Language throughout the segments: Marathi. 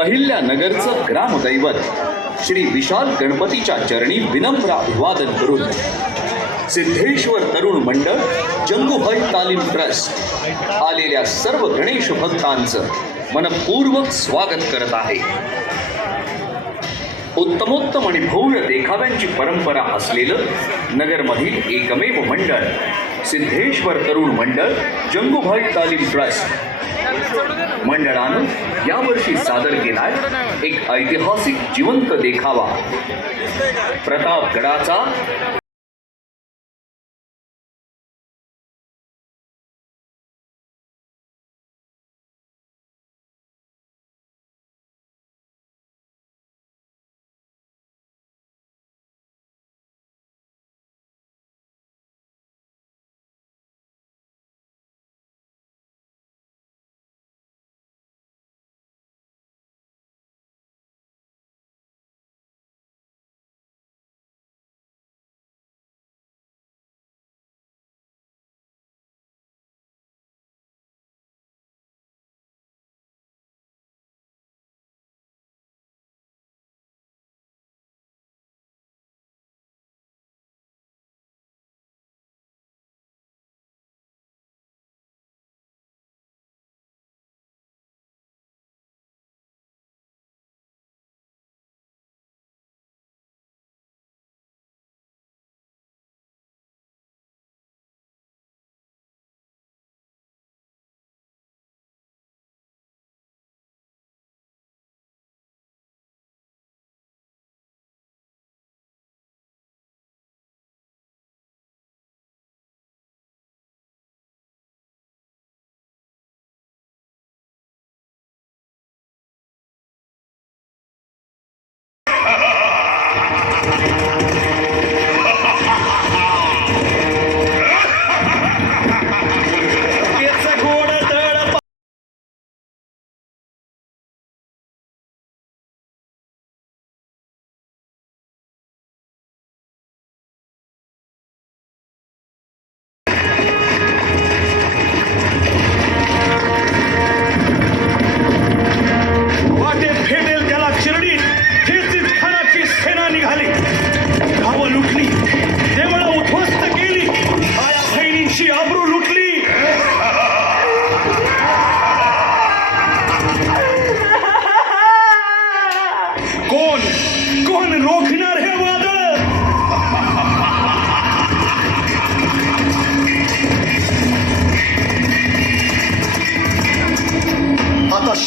अहिल्यानगरचं ग्रामदैवत श्री विशाल गणपतीच्या चरणी विनम्र अभिवादन करून सिद्धेश्वर तरुण मंडळ जंगूभाई तालीम ट्रस्ट आलेल्या सर्व गणेश भक्तांचं मनपूर्वक स्वागत करत आहे. उत्तमोत्तम आणि भव्य देखाव्यांची परंपरा असलेलं नगरमधील एकमेव मंडळ सिद्धेश्वर तरुण मंडळ जंगूभाई तालीम ट्रस्ट मंडळानं यावर्षी सादर केलाय एक ऐतिहासिक जिवंत देखावा. प्रतापगडाचा I did, Martin Pippen.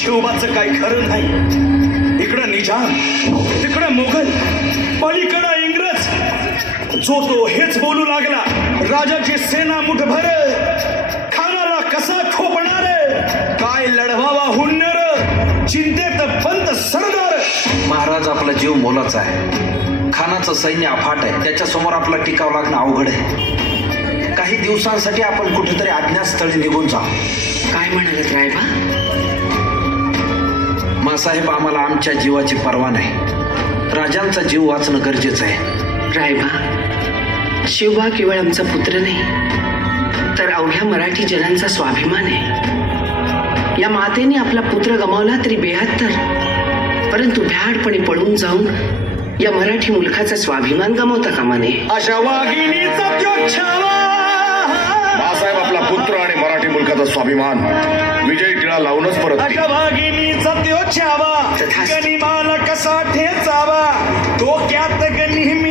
शिवबाचं काही खरं नाही. इकडं निजाम तिकडं मुघल पलीकडं इंग्रज. जो तो हेच बोलू लागला राजाची सेना मुठभर खानाला कसा ठोपणार काय लढवावा हुन्नर चिंतेत पंत सरदार. महाराज आपला जीव मोलाचा आहे. खानाचं सैन्य अफाट आहे. त्याच्यासमोर आपला टिकाव लागणं अवघड आहे. काही दिवसांसाठी आपण कुठेतरी अज्ञातस्थळी निघून जाऊ. काय म्हणालात रायबा? मासाहेब आम्हाला आमच्या जीवाची पर्वा नाही. राजांचा जीव वाचणं गरजेचं आहे. रायबा शिवबा केवळ आमचा पुत्र नाही तर अवघ्या मराठी जनांचा स्वाभिमान आहे. या मातेने आपला पुत्र गमावला तरी बेहत्तर परंतु भ्याडपणे पळून जाऊन या मराठी मुलखाचा स्वाभिमान गमावता कामा नये. अशा वाघिणीचा बाळासाहेब आपला पुत्र आणि मराठी मुलकाचा स्वाभिमान. विजय टिळा लावूनच परत तथास्तु. गनिमाला कसा ठेचावा डोक्यात नेहमी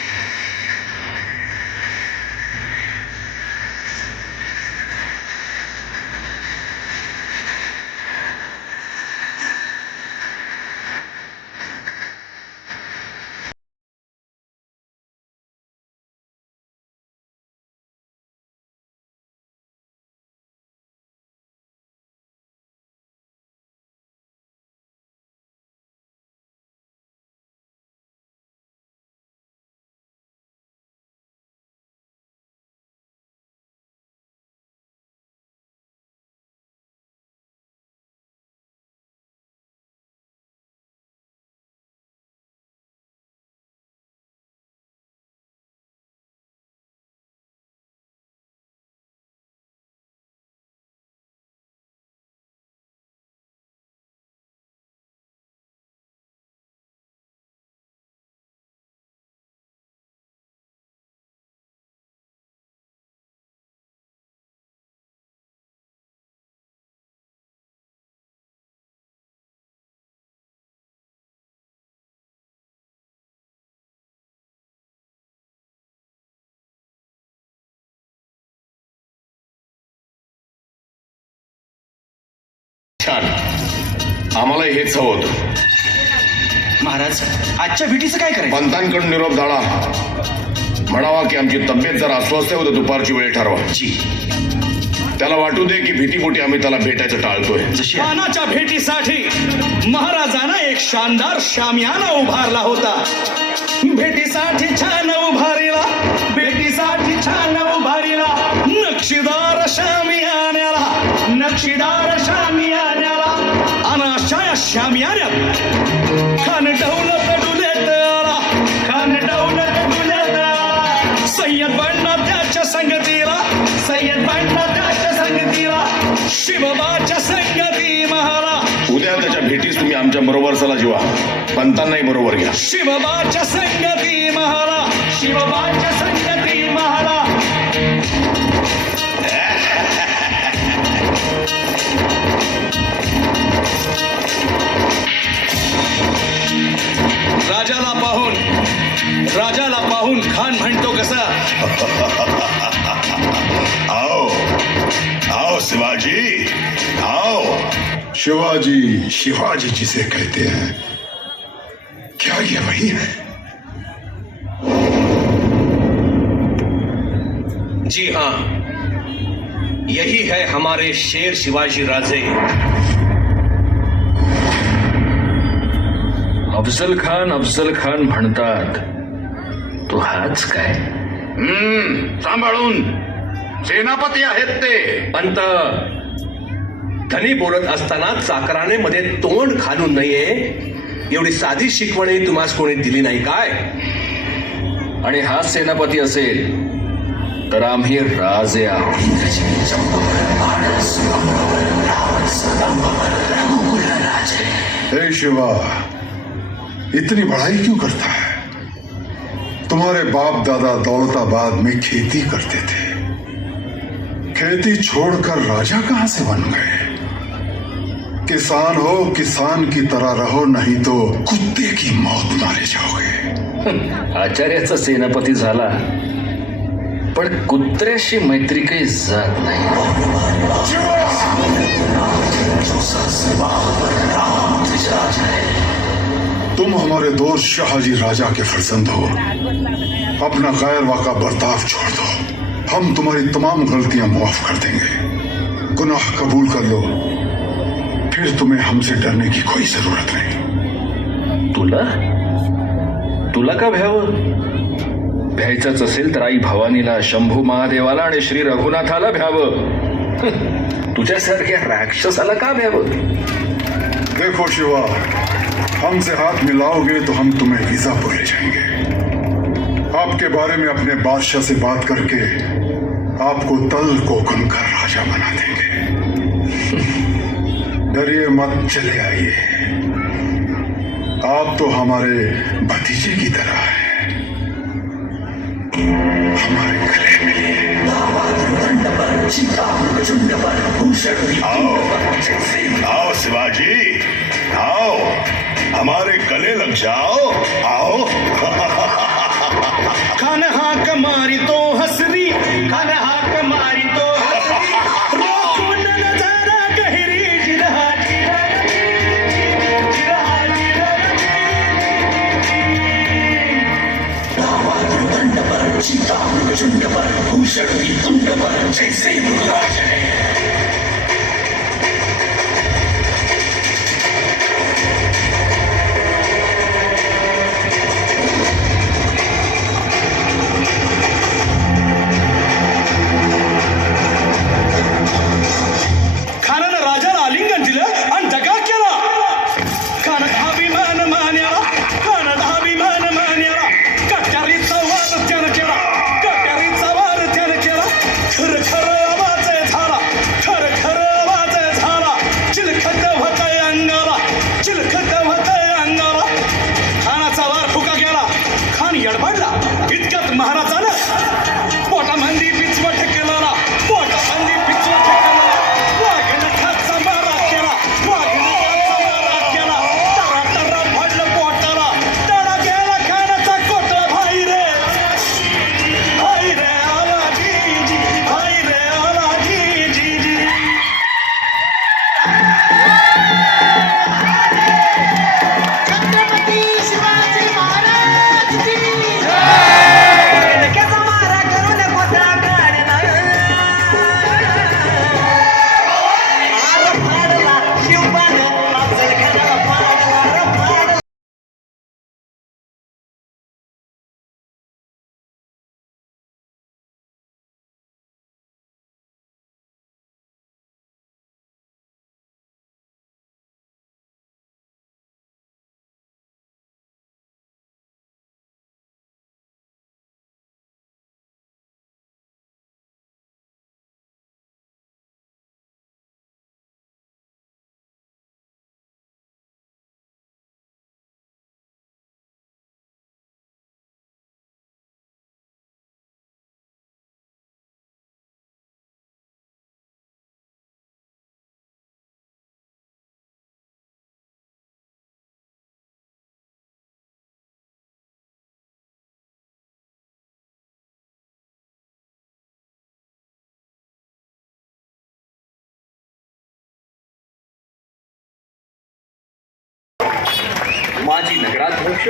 आम्हालाही हेच हवं होतं. महाराज आजच्या भेटीचं काय करायचं? पंतांकडून निरोप झाला म्हणावा की आमची तब्येत जरा अस्वस्थ उद्या दुपारची वेळ ठरवा. जी. त्याला वाटू दे की भीतीपोटी आम्ही त्याला भेटायचं टाळतोय. जशी आहे. खानाच्या भेटीसाठी महाराजांना एक शानदार शामियाना उभारला होता. भेटीसाठी छान उभारीला भेटीसाठी छान उभारीला नक्षीदार शामियान्याला नक्षीदार चला जीवा. पंतांनाही बरोबर घ्या. शिवबाच्या संगती महाला शिवबाच्या संगती महाला. राजाला पाहून राजाला पाहून खान म्हणतो कसा? आओ आओ शिवाजी आओ. शिवाजी शिवाजी जिसे कहते हैं क्या ये वही है? जी हाँ यही है हमारे शेर शिवाजी राजे। अफजल खान अफजल खान म्हणतात तो हाच काय? सांभाळून। सेनापती आहेत ते। पंत धनी बोलत असताना चाकराने मध्ये तोंड घालून नाहीये. एवढी साधी शिकवणी तुम्हाला कोणी दिली नाही काय? आणि हा सेनापती असेल, तर आम्ही राजे आहोत. शिवा, इतनी बड़ाई क्यों करता है? तुम्हारे बाप दादा दौलताबाद में खेती करते थे। खेती छोड़कर राजा कहाँ से बन गए? किसान हो किसान की तरह रहो नहीं तो कुत्ते की मौत मारे जाओगे। आचार्याचा सेनापती झाला. पण कुत्र्याशी मैत्री काही जात नाही. तुम हमारे दोस्त शाहजी राजा के फर्जंद हो। अपना गैर वाका बर्ताव छोड़ दो। हम तुम्हारी तमाम गलतियाँ माफ़ कर देंगे। गुनाह कबूल कर लो। फिर तुम्हें हमसे डरने की कोई ज़रूरत नहीं। तुला? तुला का भ्यावं भ्यायचंच असेल तर आई भवानीला शंभू महादेवाला आणि श्री रघुनाथाला भ्यावं। तुझ्यासारख्या राक्षसाला का भ्यावं? देखो शिवा हमसे हाथ मिलाओगे तो हम तुम्हें वीज़ा पर ले जाएँगे। आपके बारे में अपने बादशाह से बात करके आपको तल को गनकर राजा बना देंगे। डरिए मत, चले आइए। आप तो हमारे भतीजे की तरह है। हमारे गले आओ आओ शिवाजी, आओ। हमारे गले लग जाओ, आओ। खान हाक मारी तो हसरी खान Кожен для вас, у шармі тут для вас, цей. ಮಾಜಿ ನಗರಾಧ್ಯಕ್ಷ